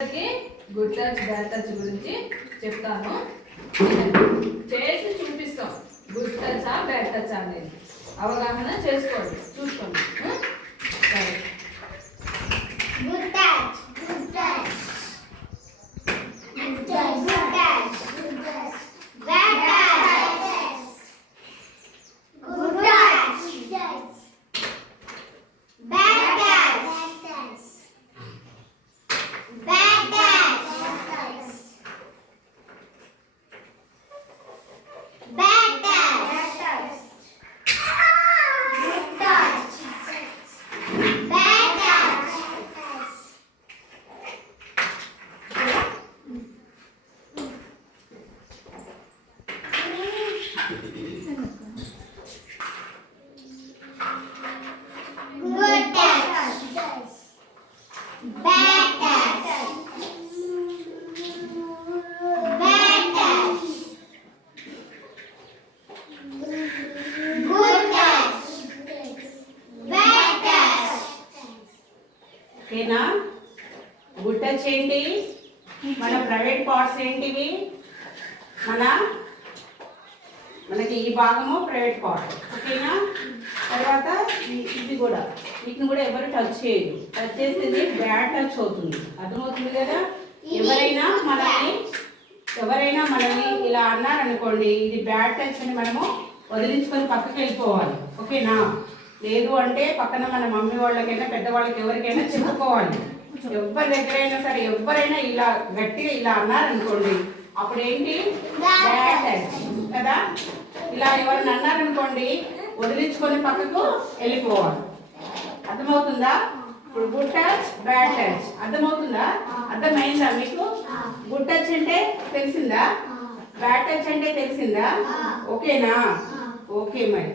Good touch bad touch గురించి చెప్తాను. చేసి చూపిస్తాం. గుడ్ టచ్ బ్యాడ్ టచ్ అనేది అవగాహన చేసుకోండి, చూసుకోండి. సరే, good touch, good touch, good touch, good touch, good touch, bad touch, good touch, bad touch, bad touch, bad touch, good touch, bad touch, good touch, bad touch, bad touch, good touch, bad touch. ఓకేనా? Good touch ఏంటి? మన private parts ఏంటివి? మనకి ఈ భాగము private part. ఓకేనా? తర్వాత ఇది కూడా, వీటిని కూడా ఎవరు టచ్ చేయరు. టచ్ చేసేది బ్యాడ్ టచ్ అవుతుంది. అర్థమవుతుంది కదా? ఎవరైనా మనల్ని ఇలా అన్నారనుకోండి, ఇది బ్యాడ్ టచ్ అని మనము వదిలించుకొని పక్కకి వెళ్ళిపోవాలి. ఓకేనా? లేదు అంటే పక్కన మన మమ్మీ వాళ్ళకైనా పెద్దవాళ్ళకి ఎవరికైనా చెప్పుకోవాలి. ఎవరి దగ్గరైనా సరే, ఎవరైనా ఇలా గట్టిగా ఇలా అన్నారనుకోండి, అప్పుడు ఏంటి? బ్యాడ్ టచ్ కదా. ఇలా ఎవరిని అన్నారనుకోండి, వదిలించుకొని పక్కకు వెళ్ళిపోవాలి. అర్థమవుతుందా? ఇప్పుడు గుడ్ టచ్ బ్యాడ్ టచ్ అర్థమవుతుందా? అర్థమైందా మీకు? గుడ్ టచ్ అంటే తెలిసిందా? బ్యాడ్ టచ్ అంటే తెలిసిందా? ఓకేనా? ఓకే మరి.